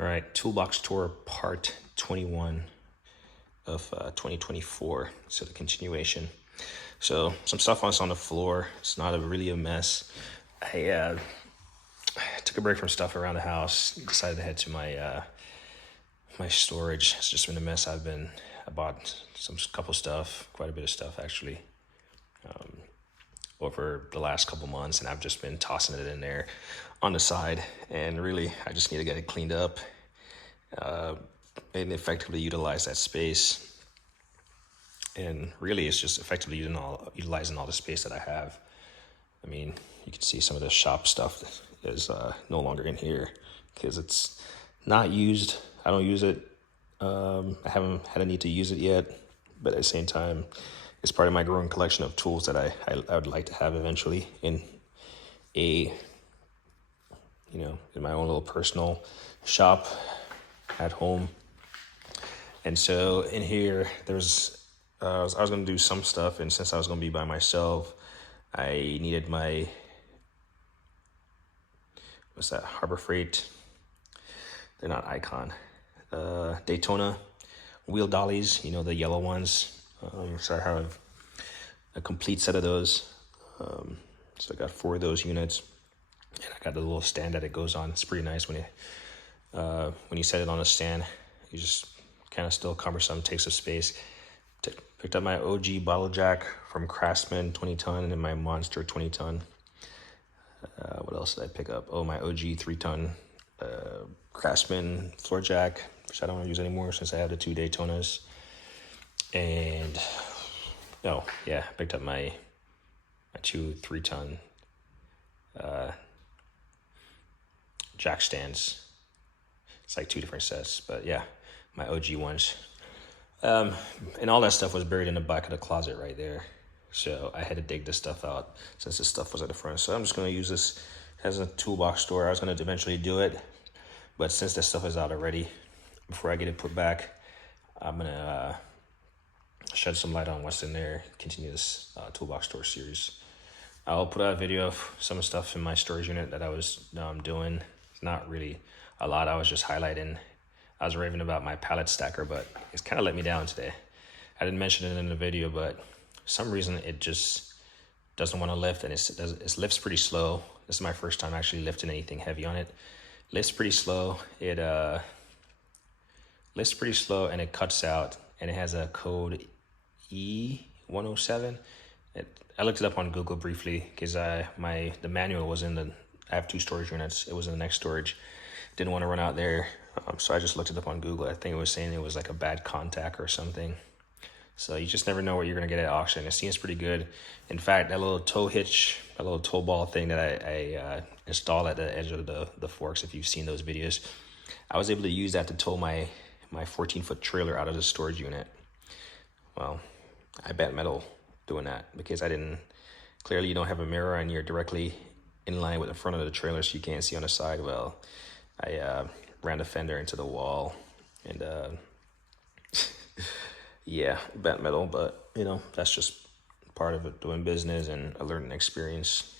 All right, Toolbox Tour Part 21 of 2024. So the continuation. So some stuff on the floor. It's not really a mess. I took a break from stuff around the house. Decided to head to my storage. It's just been a mess. I bought some couple stuff, quite a bit of stuff actually, over the last couple months, and I've just been tossing it in there on the side. And really, I just need to get it cleaned up and effectively utilize that space. And really, it's just effectively utilizing all the space that I have. I mean, you can see some of the shop stuff is no longer in here because it's not used. I don't use it. I haven't had a need to use it yet, but at the same time, it's part of my growing collection of tools that I would like to have eventually in my own little personal shop at home. And so in here, I was going to do some stuff, and since I was going to be by myself, I needed my, Harbor Freight. They're not Icon. Daytona wheel dollies, the yellow ones. So I have a complete set of those. So I got 4 of those units, and I got the little stand that it goes on. It's pretty nice when you set it on a stand. You just kind of still cumbersome, takes up space. Picked up my OG bottle jack from Craftsman 20 ton and then my Monster 20 ton. What else did I pick up? Oh, my OG 3 ton Craftsman floor jack, which I don't use anymore since I have the 2 Daytonas. And picked up my 2 3 ton jack stands. It's like 2 different sets, but yeah, my OG ones. And all that stuff was buried in the back of the closet right there. So I had to dig this stuff out since this stuff was at the front. So I'm just going to use this as a toolbox store. I was going to eventually do it, but since this stuff is out already, before I get it put back, I'm going to shed some light on what's in there, continue this toolbox store series. I'll put out a video of some of the stuff in my storage unit that I was doing. It's not really a lot. I was just highlighting. I was raving about my pallet stacker, but it's kind of let me down today. I didn't mention it in the video, but for some reason it just doesn't want to lift, and it lifts pretty slow. This is my first time actually lifting anything heavy on it. Lifts pretty slow. It lifts pretty slow, and it cuts out, and it has a code E107. I looked it up on Google briefly because the manual was I have 2 storage units. It was in the next storage. Didn't want to run out there, so I just looked it up on Google. I think it was saying it was like a bad contact or something. So you just never know what you're going to get at auction. It seems pretty good. In fact, that little tow hitch, that little tow ball thing that I installed at the edge of the forks, if you've seen those videos, I was able to use that to tow my 14-foot trailer out of the storage unit. Well, I bet metal doing that because clearly you don't have a mirror and you're directly in line with the front of the trailer, so you can't see on the side. Well, I ran the fender into the wall, and yeah, bent metal, but that's just part of it, doing business and a learning experience.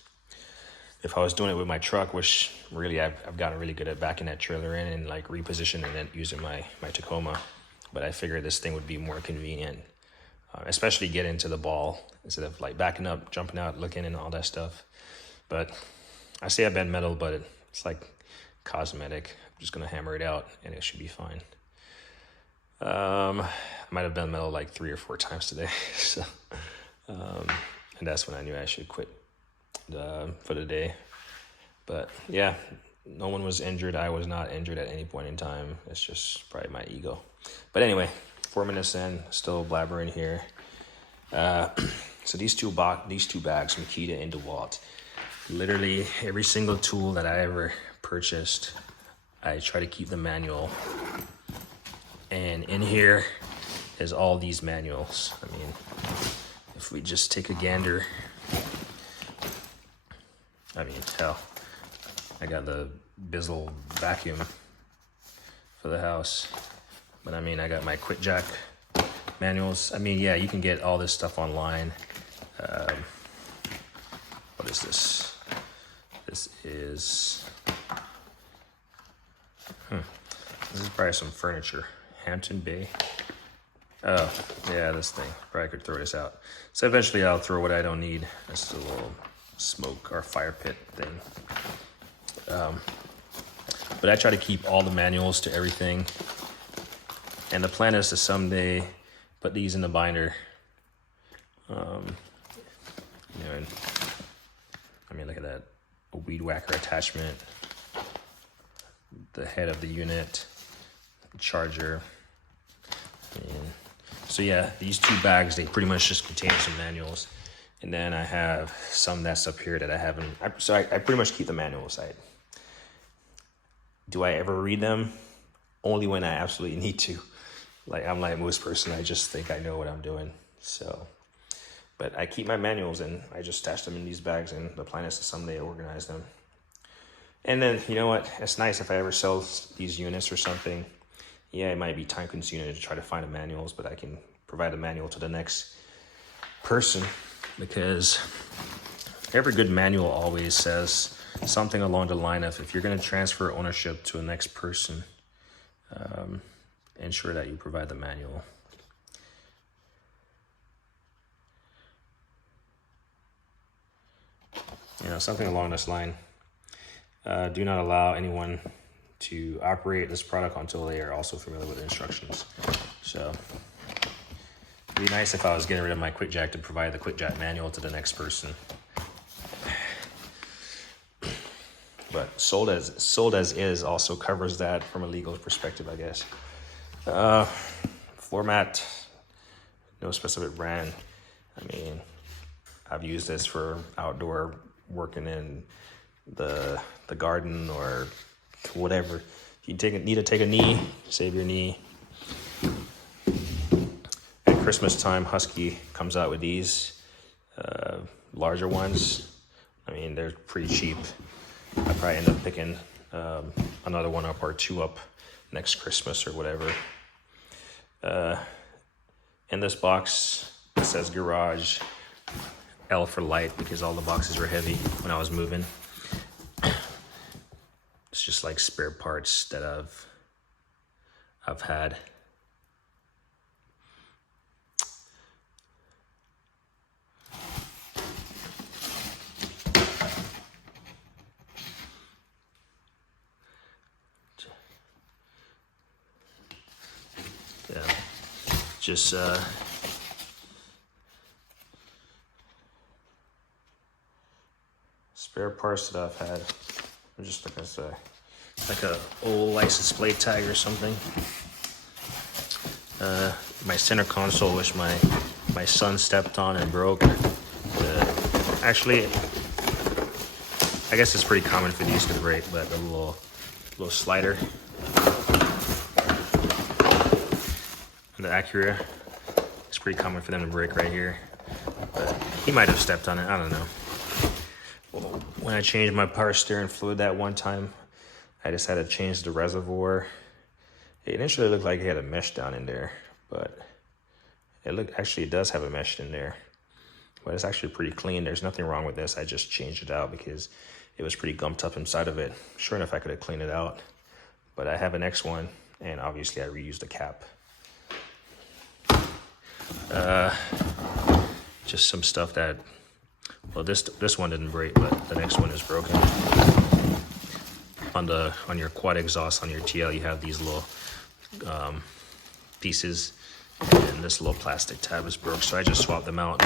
If I was doing it with my truck, which really I've gotten really good at backing that trailer in and like repositioning it using my Tacoma, but I figured this thing would be more convenient, especially getting to the ball instead of like backing up, jumping out, looking and all that stuff. But I say I bent metal, but it's like cosmetic. I'm just gonna hammer it out and it should be fine. I might have bent metal like 3 or 4 times today. So, and that's when I knew I should quit for the day. But yeah, no one was injured. I was not injured at any point in time. It's just probably my ego. But anyway, 4 minutes in, still blabbering here. So these two bags from Makita and DeWalt. Literally every single tool that I ever purchased, I try to keep the manual. And in here is all these manuals. I mean, if we just take a gander, hell, I got the Bizzle vacuum for the house. But I got my Quick Jack manuals. Yeah, you can get all this stuff online. What is this? This is This is probably some furniture. Hampton Bay. Oh, yeah, this thing. Probably could throw this out. So eventually I'll throw what I don't need. That's a little smoke or fire pit thing. But I try to keep all the manuals to everything. And the plan is to someday put these in the binder. You know, and, I mean, look at that. A weed whacker attachment. The head of the unit. Charger. And so yeah, these 2 bags, they pretty much just contain some manuals. And then I have some that's up here that I haven't. So I pretty much keep the manuals. Do I ever read them? Only when I absolutely need to. Like, I'm like most person, I just think I know what I'm doing. So, but I keep my manuals and I just stash them in these bags, and the plan is to someday organize them. And then, you know what? It's nice if I ever sell these units or something. Yeah, it might be time consuming to try to find the manuals, but I can provide the manual to the next person, because every good manual always says something along the line of, if you're going to transfer ownership to a next person, ensure that you provide the manual. You know, something along this line. Do not allow anyone to operate this product until they are also familiar with the instructions. So it'd be nice if I was getting rid of my QuickJack to provide the QuickJack manual to the next person. But sold as is also covers that from a legal perspective, I guess. Floor mat, no specific brand. I mean, I've used this for outdoor working in the garden or whatever. If you need to take a knee, save your knee. At Christmas time, Husky comes out with these larger ones. I mean, they're pretty cheap. I probably end up picking another one up or 2 up next Christmas or whatever. In this box, it says garage, L for light, because all the boxes were heavy when I was moving. It's just like spare parts that I've had. Yeah, just spare parts that I've had. Just like I say, like a old license plate tag or something. My center console, which my son stepped on and broke. Actually, I guess it's pretty common for these to break, but the little slider. The Acura, it's pretty common for them to break right here, but he might have stepped on it, I don't know. When I changed my power steering fluid that one time, I just had to change the reservoir. It initially looked like it had a mesh down in there, but actually it does have a mesh in there, but it's actually pretty clean. There's nothing wrong with this. I just changed it out because it was pretty gumped up inside of it. Sure enough, I could have cleaned it out, but I have an X1, and obviously I reused the cap. Just some stuff that, well, this one didn't break, but the next one is broken. On your quad exhaust on your TL, you have these little pieces, and this little plastic tab is broke, so I just swapped them out.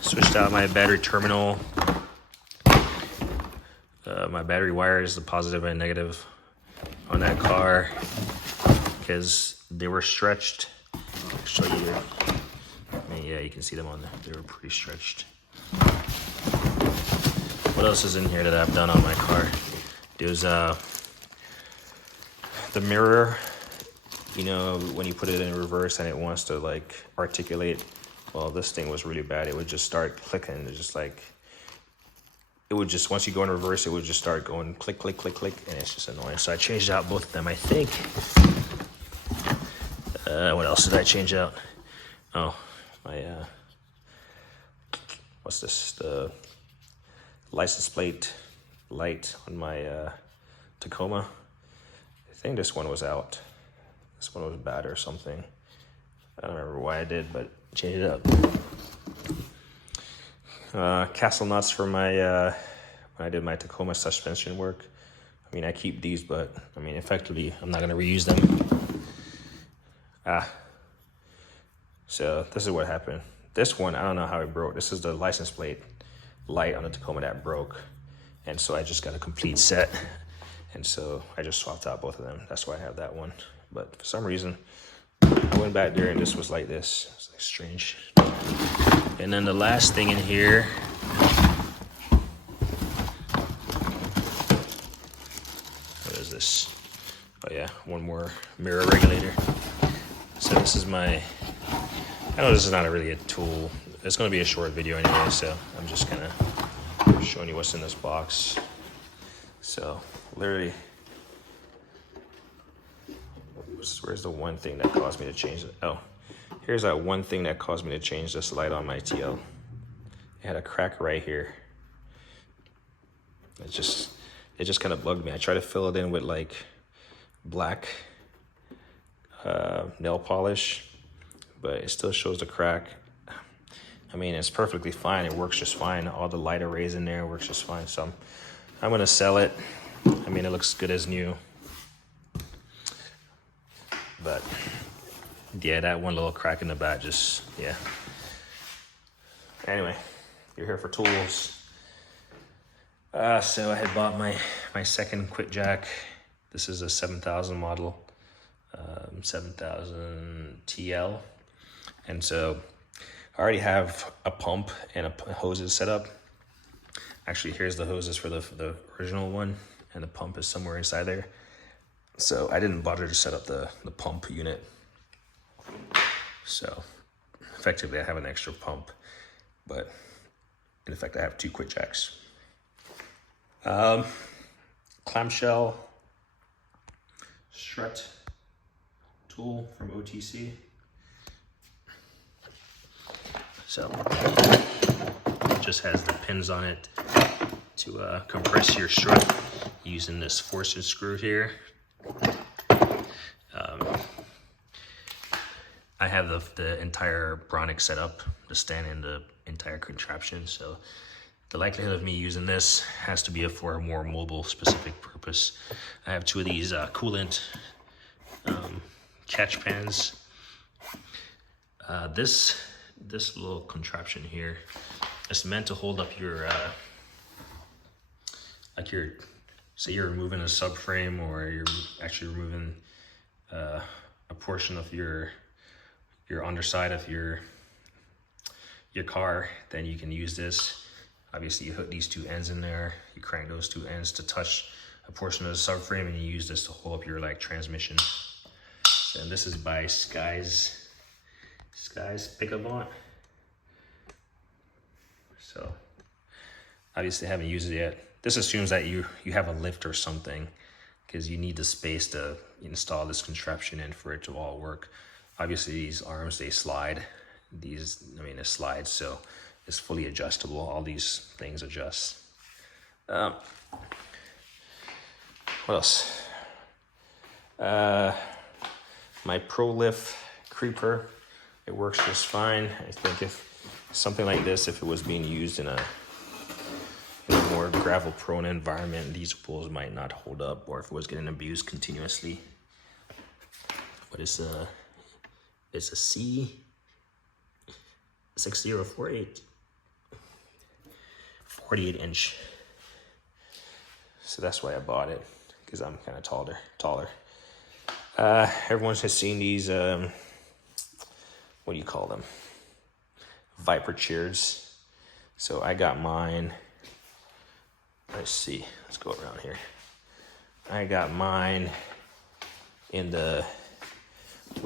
Switched out my battery terminal. My battery wires, the positive and negative on that car, because they were stretched. I'll show you. I mean, yeah, you can see them on there. They were pretty stretched. What else is in here that I've done on my car? There's the mirror. You know, when you put it in reverse and it wants to like articulate. Well, this thing was really bad. It would just start clicking. It's just like, it would just, once you go in reverse, it would just start going click, click, click, click, and it's just annoying. So I changed out both of them, I think. What else did I change out? Oh, my, what's this? The license plate light on my Tacoma. think this one was out. This one was bad or something. I don't remember why I did, but change it up. Castle nuts for my, when I did my Tacoma suspension work. I mean, I keep these, but I mean, effectively, I'm not gonna reuse them. So this is what happened. This one, I don't know how it broke. This is the license plate light on the Tacoma that broke. And so I just got a complete set. And so I just swapped out both of them. That's why I have that one. But for some reason, I went back there and this was like this. It's like strange. And then the last thing in here, what is this? Oh yeah, one more mirror regulator. So this is my, I know this is not really a tool. It's gonna be a short video anyway, so I'm just kind of showing you what's in this box. So literally, where's the one thing that caused me to change it? Oh, here's that one thing that caused me to change this light on my TL. It had a crack right here. It just kind of bugged me. I tried to fill it in with like black nail polish, but it still shows the crack. I mean, it's perfectly fine. It works just fine. All the light arrays in there works just fine. So I'm gonna sell it. I mean, it looks good as new. But yeah, that one little crack in the back just, yeah. Anyway, you're here for tools. So I had bought my second Quick Jack. This is a 7000 model, 7000 TL. And so I already have a pump and a hoses set up. Actually, here's the hoses for the original one, and the pump is somewhere inside there. So I didn't bother to set up the pump unit. So effectively I have an extra pump, but in effect I have two Quick Jacks. Clamshell strut tool from OTC. So it just has the pins on it to compress your strut using this forcing screw here. I have the entire Bronick set up to stand in the entire contraption, so the likelihood of me using this has to be for a more mobile specific purpose. I have two of these coolant catch pans. This little contraption here is meant to hold up your say you're removing a subframe, or you're actually removing a portion of your underside of your car, then you can use this. Obviously you hook these two ends in there, you crank those two ends to touch a portion of the subframe, and you use this to hold up your like transmission. And this is by Skies Picabont. So obviously I haven't used it yet. This assumes that you have a lift or something, because you need the space to install this contraption in for it to all work. Obviously these arms, they slide. These, I mean, it slides, so it's fully adjustable. All these things adjust. What else? My ProLift creeper, it works just fine. I think if something like this, if it was being used in a more gravel prone environment, these pulls might not hold up, or if it was getting abused continuously. But it's a C6048 48-inch. So that's why I bought it, because I'm kind of taller. Everyone has seen these, what do you call them? Viper chairs. So I got mine. Let's see, let's go around here. I got mine with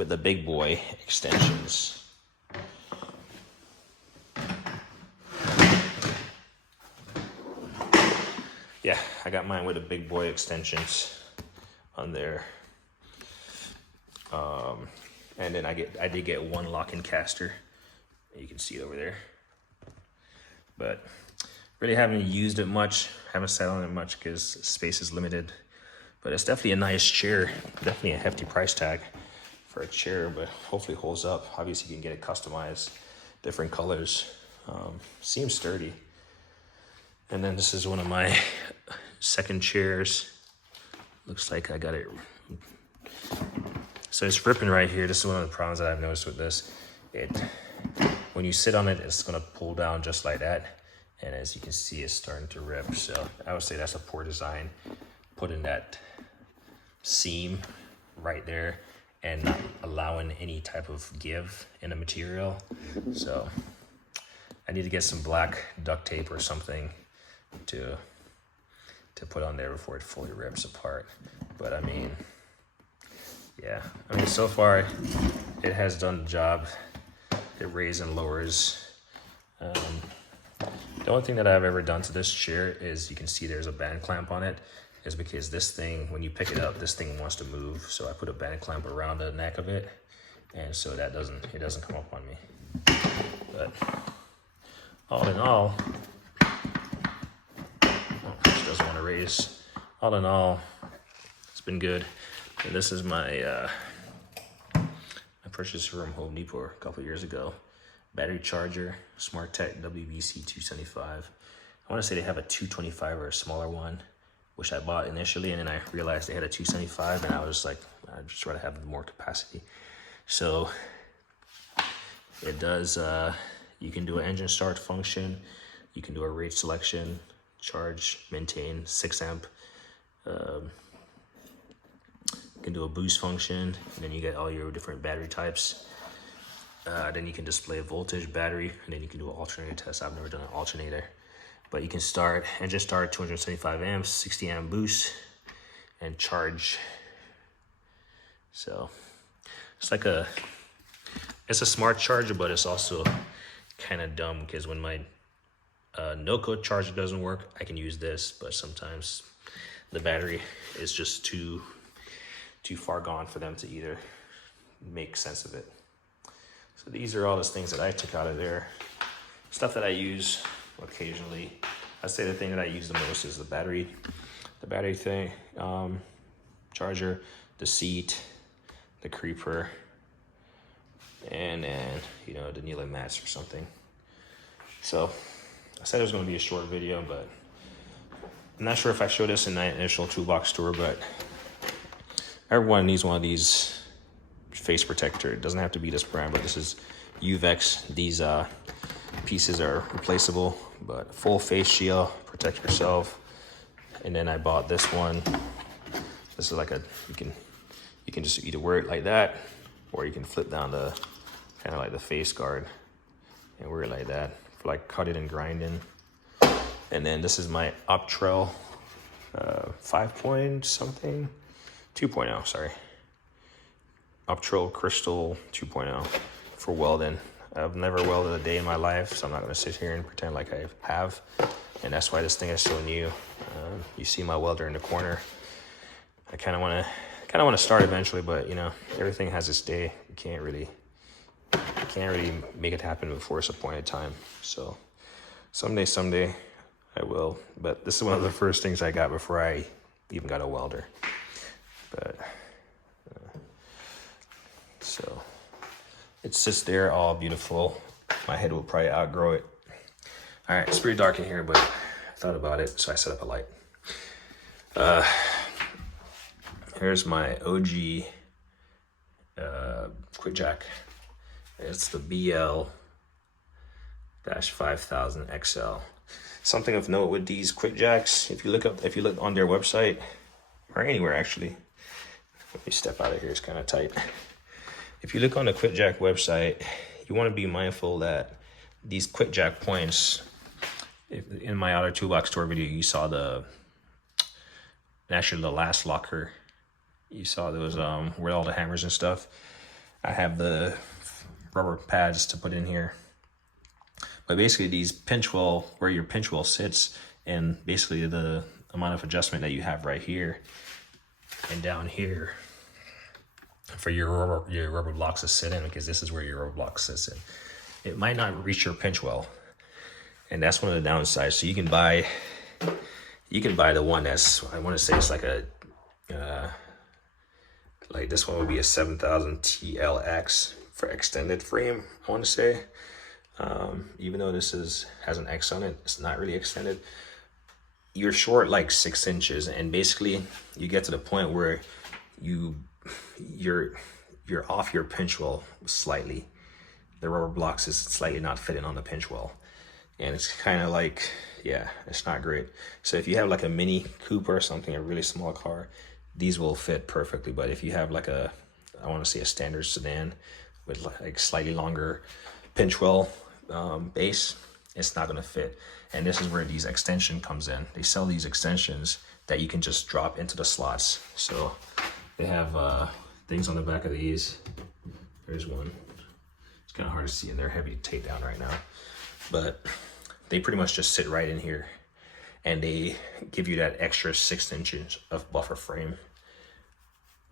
the big boy extensions. Yeah, I got mine with the big boy extensions on there. And then I did get one lock-in caster. You can see it over there. But really haven't used it much. Haven't sat on it much because space is limited. But it's definitely a nice chair. Definitely a hefty price tag for a chair, but hopefully it holds up. Obviously you can get it customized, different colors. Seems sturdy. And then this is one of my second chairs. Looks like I got it. So it's ripping right here. This is one of the problems that I've noticed with this. When you sit on it, it's gonna pull down just like that. And as you can see, it's starting to rip. So I would say that's a poor design. Putting that seam right there and not allowing any type of give in the material. So I need to get some black duct tape or something to put on there before it fully rips apart. But I mean, yeah, I mean, so far it has done the job. It raises and lowers. The only thing that I've ever done to this chair is, you can see there's a band clamp on it, is because this thing, when you pick it up, this thing wants to move. So I put a band clamp around the neck of it, and so that it doesn't come up on me. But all in all, it doesn't want to raise. All in all, it's been good. And this is my I purchased from Home Depot a couple years ago. Battery charger, SmartTech WBC 275. I want to say they have a 225 or a smaller one, which I bought initially, and then I realized they had a 275, and I was like, I'd just rather have more capacity. So it does, you can do an engine start function, you can do a rate selection, charge, maintain, 6 amp. You can do a boost function, and then you get all your different battery types. Then you can display voltage, battery, and then you can do an alternator test. I've never done an alternator, but you can start engine start 275 amps, 60 amp boost, and charge. So it's like it's a smart charger, but it's also kind of dumb, because when my no code charger doesn't work, I can use this, but sometimes the battery is just too far gone for them to either make sense of it. So these are all the things that I took out of there. Stuff that I use occasionally. I'd say the thing that I use the most is the battery thing, charger, the seat, the creeper, and then, you know, the kneeling mats or something. So I said it was going to be a short video, but I'm not sure if I showed this in the initial toolbox tour, but everyone needs one of these face protector. It doesn't have to be this brand, but this is Uvex. These pieces are replaceable, but full face shield, protect yourself. And then I bought this one. This is like you can just either wear it like that, or you can flip down the kind of like the face guard and wear it like that for like cutting and grinding. And then this is my Optrel 2.0, sorry. Optrel Crystal 2.0 for welding. I've never welded a day in my life, so I'm not going to sit here and pretend like I have. And that's why this thing is so new. You see my welder in the corner. I kind of want to start eventually, but you know, everything has its day. You can't really make it happen before its appointed time. So someday I will. But this is one of the first things I got before I even got a welder. But so it sits there all beautiful. My head will probably outgrow it. All right, it's pretty dark in here, but I thought about it, so I set up a light. Here's my OG quick jack. It's the BL-5000 XL. Something of note with these quick jacks, if you look on their website, or anywhere actually. Let me step out of here, it's kind of tight. If you look on the quick jack website, you want to be mindful that these quick jack points, in my other toolbox tour video, you saw actually the last locker. You saw those where all the hammers and stuff. I have the rubber pads to put in here. But basically these pinch well, where your pinch well sits, and basically the amount of adjustment that you have right here and down here for your rubber blocks to sit in, because this is where your rubber block sits in. It might not reach your pinch well, and that's one of the downsides. So you can buy the one that's, I want to say it's like a Like this one would be a 7000 TLX for extended frame, I want to say. Even though this has an X on it, it's not really extended. You're short like 6 inches, and basically you get to the point where you're off your pinch well slightly. The rubber blocks is slightly not fitting on the pinch well, and it's kind of like, yeah, it's not great. So if you have like a Mini Cooper or something, a really small car, these will fit perfectly. But if you have like I want to say a standard sedan with like slightly longer pinch well base, it's not going to fit. And this is where these extension comes in. They sell these extensions that you can just drop into the slots. So they have things on the back of these. There's one. It's kind of hard to see, and they're heavy to take down right now, but they pretty much just sit right in here, and they give you that extra 6 inches of buffer frame,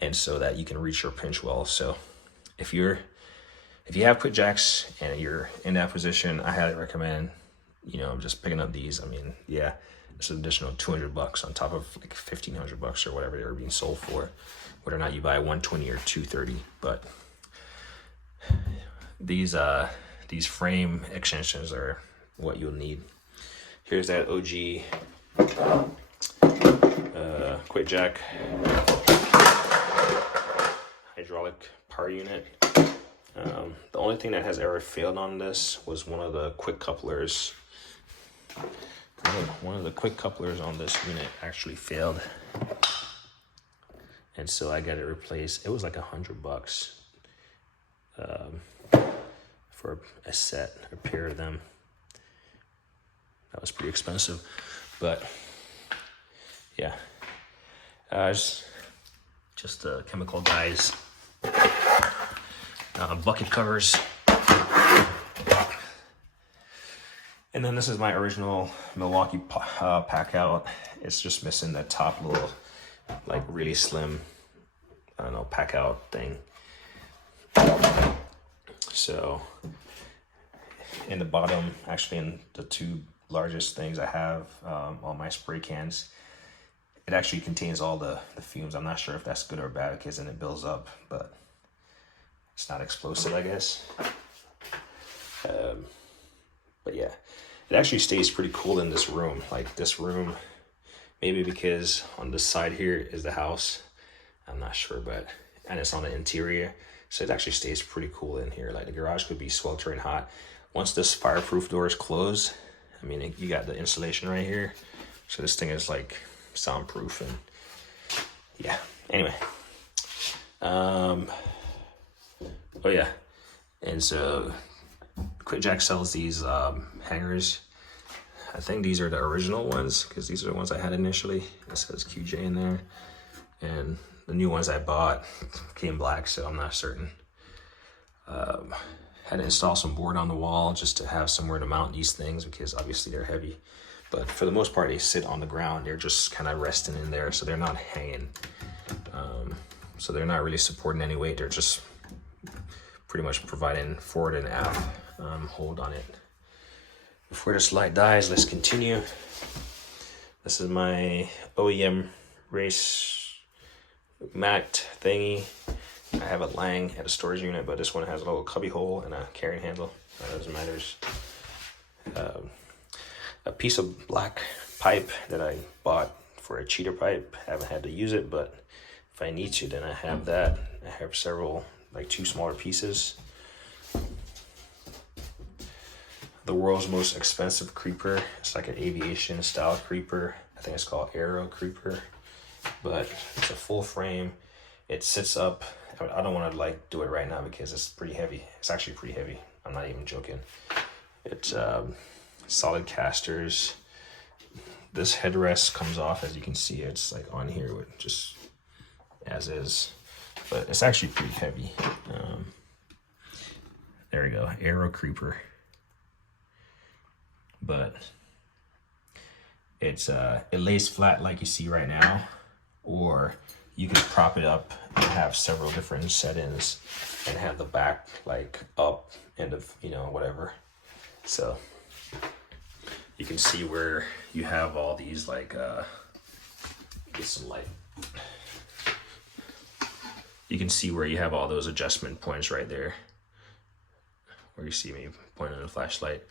and so that you can reach your pinch well. So if you have quit jacks and you're in that position, I highly recommend, just picking up these. I mean, yeah, it's an additional $200 on top of like $1,500 or whatever they were being sold for, whether or not you buy 120 or 230. But these frame extensions are what you'll need. Here's that OG quit jack hydraulic power unit. The only thing that has ever failed on this was one of the quick couplers. One of the quick couplers on this unit actually failed, and so I got it replaced. It was like $100 for a set, a pair of them. That was pretty expensive, but yeah, just chemical guys, bucket covers, and then this is my original Milwaukee pack out. It's just missing that top little, like really slim, I don't know, pack out thing. So in the bottom, actually in the two largest things I have on my spray cans, it actually contains all the fumes. I'm not sure if that's good or bad because then it builds up, but it's not explosive, I guess. But yeah, it actually stays pretty cool in this room. Like this room, maybe because on this side here is the house, I'm not sure, and it's on the interior, so it actually stays pretty cool in here. Like the garage could be sweltering hot. Once this fireproof door is closed, I mean, you got the insulation right here, so this thing is like soundproof. And yeah, anyway, oh yeah, and so QuitJack sells these hangers. I think these are the original ones because these are the ones I had initially. It says QJ in there, and the new ones I bought came black, so I'm not certain. Had to install some board on the wall just to have somewhere to mount these things because obviously they're heavy. But for the most part, they sit on the ground. They're just kind of resting in there, so they're not hanging. So they're not really supporting any weight. They're just pretty much providing forward and aft hold on it. Before this light dies, let's continue. This is my OEM race mat thingy. I have a Lang at a storage unit, but this one has a little cubby hole and a carrying handle. That doesn't matter. A piece of black pipe that I bought for a cheater pipe. I haven't had to use it, but if I need to, then I have that. I have several, like 2 smaller pieces. The world's most expensive creeper. It's like an aviation style creeper. I think it's called Aero Creeper, but it's a full frame. It sits up. I don't want to like do it right now because it's pretty heavy. It's actually pretty heavy. I'm not even joking. It's solid casters. This headrest comes off, as you can see. It's like on here with just as is, but it's actually pretty heavy. There we go, Aero Creeper. But it's it lays flat like you see right now, or you can prop it up and have several different settings and have the back like up and whatever. So you can see where you have all these like get some light. you can see where you have all those adjustment points right there, where you see me pointing the flashlight.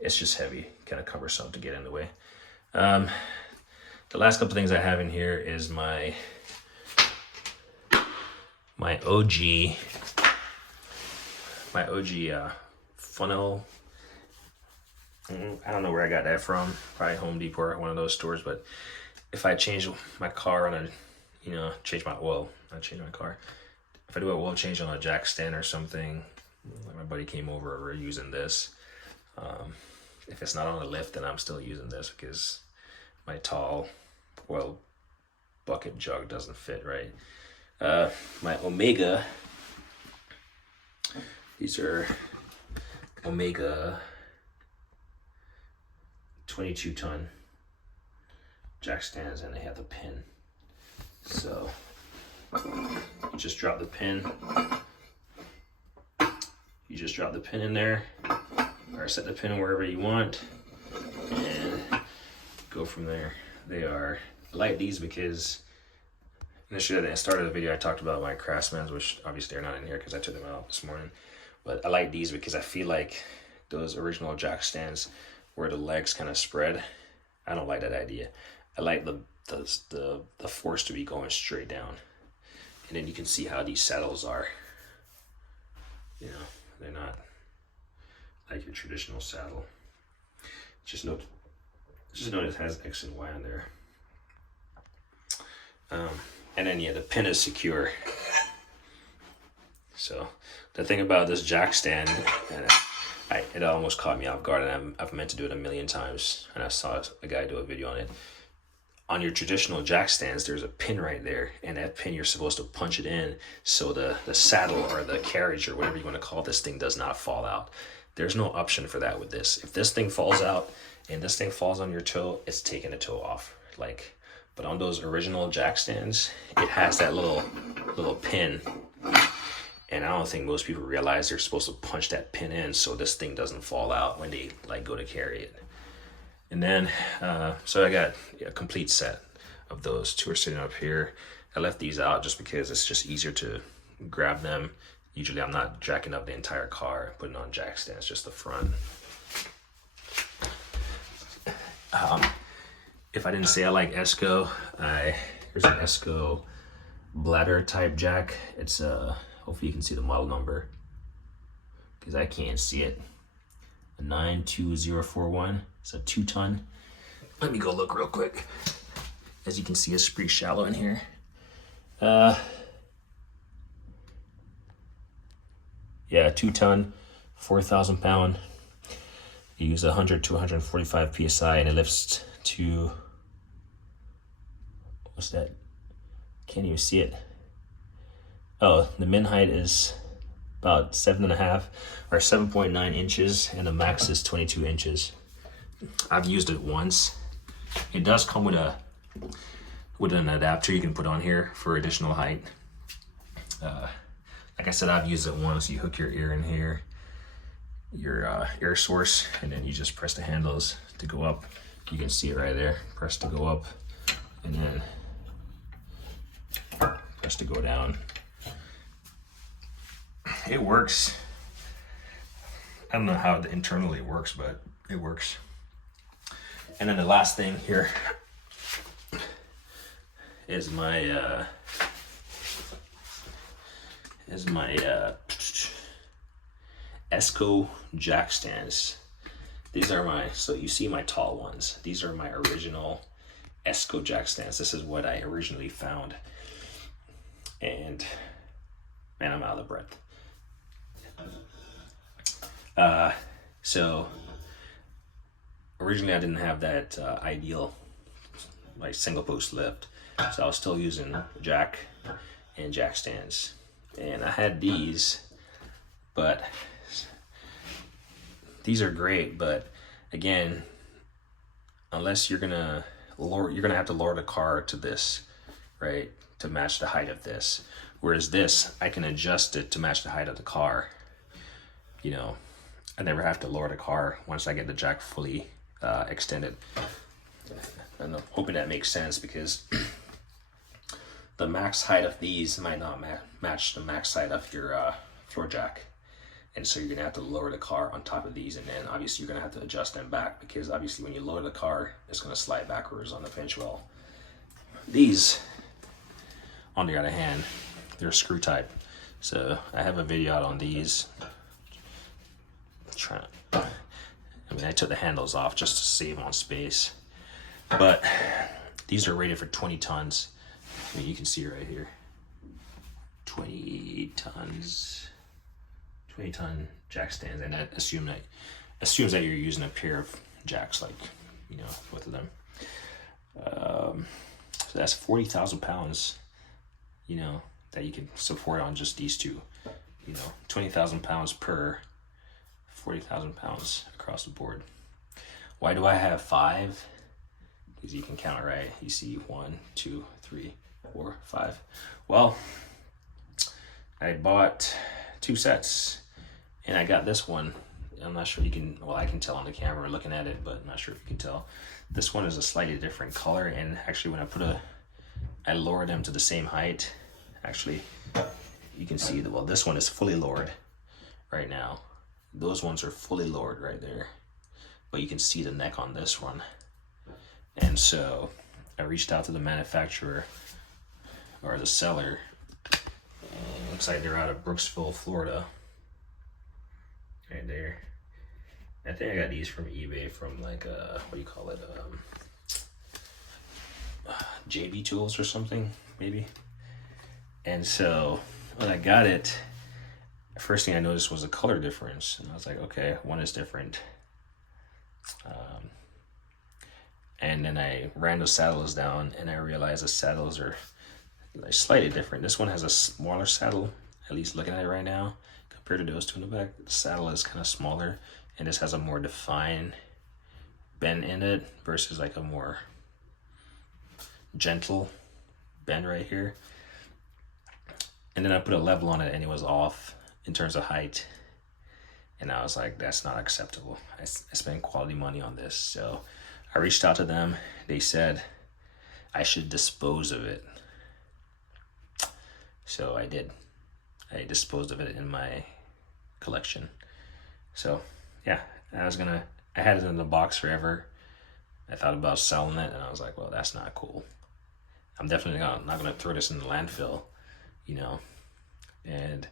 It's just heavy, kind of cumbersome to get in the way. The last couple things I have in here is my OG funnel. I don't know where I got that from, probably Home Depot or one of those stores. But if I change my car on a, change my oil, not change my car, if I do a oil change on a jack stand or something, like my buddy came over, we're using this. If it's not on the lift, then I'm still using this because my tall oil bucket jug doesn't fit right. My Omega, these are Omega 22 ton jack stands, and they have the pin. So you just drop the pin. You just drop the pin in there, or set the pin wherever you want, and go from there. I like these because initially at the start of the video I talked about my Craftsmans, which obviously they're not in here because I took them out this morning. But I like these because I feel like those original jack stands where the legs kind of spread, I don't like that idea. I like the force to be going straight down. And then you can see how these saddles are. They're not like your traditional saddle. Just note it has X and Y on there. And then the pin is secure. So the thing about this jack stand, and it almost caught me off guard, and I've meant to do it a million times, and I saw a guy do a video on it. On your traditional jack stands, there's a pin right there, and that pin you're supposed to punch it in so the saddle or the carriage or whatever you want to call this thing does not fall out. There's no option for that with this. If this thing falls out and this thing falls on your toe, it's taking the toe off. But on those original jack stands, it has that little pin. And I don't think most people realize they're supposed to punch that pin in so this thing doesn't fall out when they go to carry it. And then, so I got a complete set of those. Two are sitting up here. I left these out just because it's just easier to grab them. Usually I'm not jacking up the entire car, putting on jack stands, just the front. If I didn't say I like Esco, here's an Esco bladder type jack. It's hopefully you can see the model number because I can't see it. A 92041. It's a 2-ton. Let me go look real quick. As you can see, it's pretty shallow in here. Yeah, 2-ton, 4,000 pound. You use 100 to 145 psi, and it lifts to, what's that? Can't even see it. Oh, the min height is about 7.5 or 7.9 inches, and the max is 22 inches. I've used it once. It does come with an adapter you can put on here for additional height. Like I said, I've used it once. You hook your ear in here, your air source, and then you just press the handles to go up. You can see it right there. Press to go up, and then press to go down. It works. I don't know how it internally works, but it works. And then the last thing here is my Esco jack stands. These are so you see my tall ones. These are my original Esco jack stands. This is what I originally found. And man, I'm out of breath. So originally I didn't have that ideal single post lift, so I was still using jack and jack stands, and I had these, but these are great, but again, unless you're gonna have to lower the car to this, right, to match the height of this. Whereas this, I can adjust it to match the height of the car. I never have to lower the car once I get the jack fully extended. I'm hoping that makes sense because the max height of these might not match the max height of your floor jack. And so you're gonna have to lower the car on top of these, and then obviously you're gonna have to adjust them back, because obviously when you lower the car, it's gonna slide backwards on the pinch well. These, on the other hand, they're screw type. So I have a video out on these. I took the handles off just to save on space. But these are rated for 20 tons. I mean, you can see right here. 20 tons. 20-ton jack stands, and that assumes that you're using a pair of jacks, like, you know, both of them. So that's 40,000 pounds, you know, that you can support on just these two. You know, 20,000 pounds per 40,000 pounds across the board. Why do I have 5? Because you can count, right? You see 1, 2, 3, 4, 5. Well, I bought 2 sets, and I got this one. I'm not sure you can, well, I can tell on the camera looking at it, but I'm not sure if you can tell. This one is a slightly different color, and actually when I lowered them to the same height, actually, you can see that, well, this one is fully lowered right now. Those ones are fully lowered right there, but you can see the neck on this one. And so I reached out to the manufacturer, or the seller. Looks like they're out of Brooksville, Florida. Right there. I think I got these from eBay from like what do you call it? JB Tools or something, maybe. And so when I got it, the first thing I noticed was a color difference, and I was like, okay, one is different. And then I ran the saddles down, and I realized the saddles are like slightly different. This one has a smaller saddle, at least looking at it right now, compared to those two in the back. The saddle is kind of smaller, and this has a more defined bend in it versus like a more gentle bend right here. And then I put a level on it, and it was off in terms of height. And I was like, that's not acceptable. I spent quality money on this. So I reached out to them. They said I should dispose of it. So I did. I disposed of it in my collection. So yeah, I had it in the box forever. I thought about selling it, and I was like, well, that's not cool. I'm definitely not gonna throw this in the landfill, you know. And,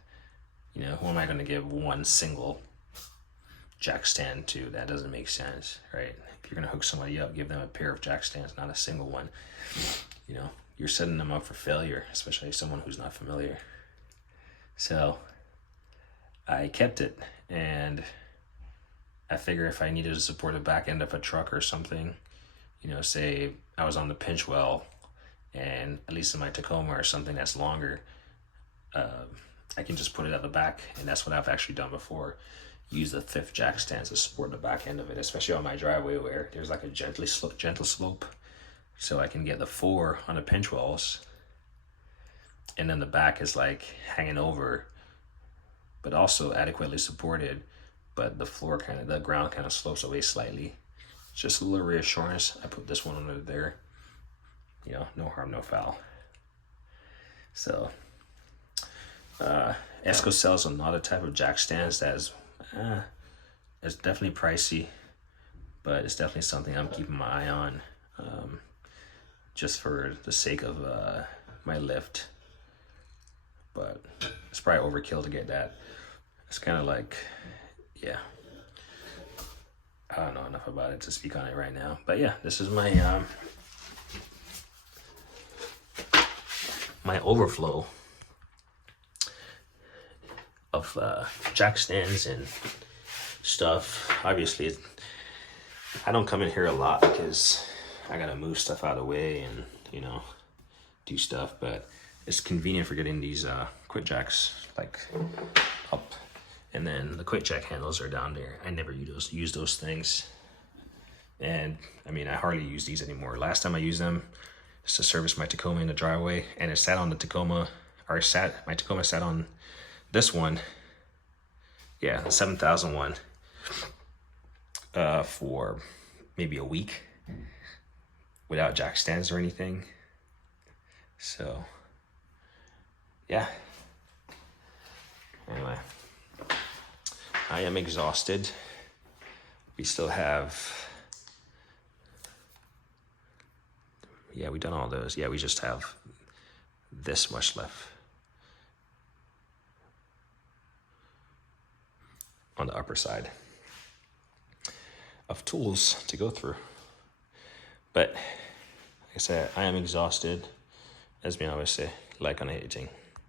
you know, who am I gonna give one single jack stand to? That doesn't make sense, right? If you're gonna hook somebody up, give them a pair of jack stands, not a single one. You know, you're setting them up for failure, especially someone who's not familiar. So I kept it, and I figure if I needed to support the back end of a truck or something, you know, say I was on the pinch well, and at least in my Tacoma or something that's longer, I can just put it at the back, and that's what I've actually done before. Use the 5th jack stand to support the back end of it, especially on my driveway where there's like a gentle slope, so I can get the 4 on the pinch wells, and then the back is like hanging over, but also adequately supported, but the ground kind of slopes away slightly. Just a little reassurance. I put this one under there. You know, no harm, no foul. So, Esco sells another type of jack stands that is, it's definitely pricey, but it's definitely something I'm keeping my eye on, just for the sake of my lift. But it's probably overkill to get that. It's kind of like, yeah, I don't know enough about it to speak on it right now. But yeah, this is my my overflow of jack stands and stuff. Obviously, I don't come in here a lot because I gotta move stuff out of the way and, you know, do stuff, but it's convenient for getting these quick jacks like up, and then the quick jack handles are down there. I never use those things, and I mean, I hardly use these anymore. Last time I used them is to service my Tacoma in the driveway, and it sat on the Tacoma, or my Tacoma sat on this one, yeah, the 7001, for maybe a week without jack stands or anything. So yeah. Anyway, I am exhausted. We still have, yeah, we done all those. Yeah, we just have this much left on the upper side of tools to go through. But like I said, I am exhausted, as me always say, like on editing.